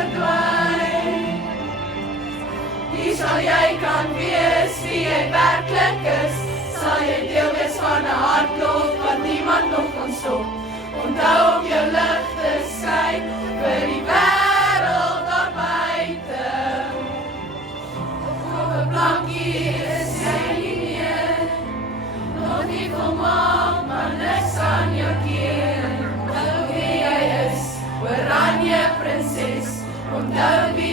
verdwyn. Hier sal jy kan wees wie jy werklik is, sal jy deel wees van 'n hartklop wat niemand nog kan stop. Onthou om jou lig te skyn vir die wêreld daar buite. Op 'n plankie is jy nie meer, nog nie volmaak, maar niks aan jou keer. Onthou wie jy is, oranje prinses, onthou wie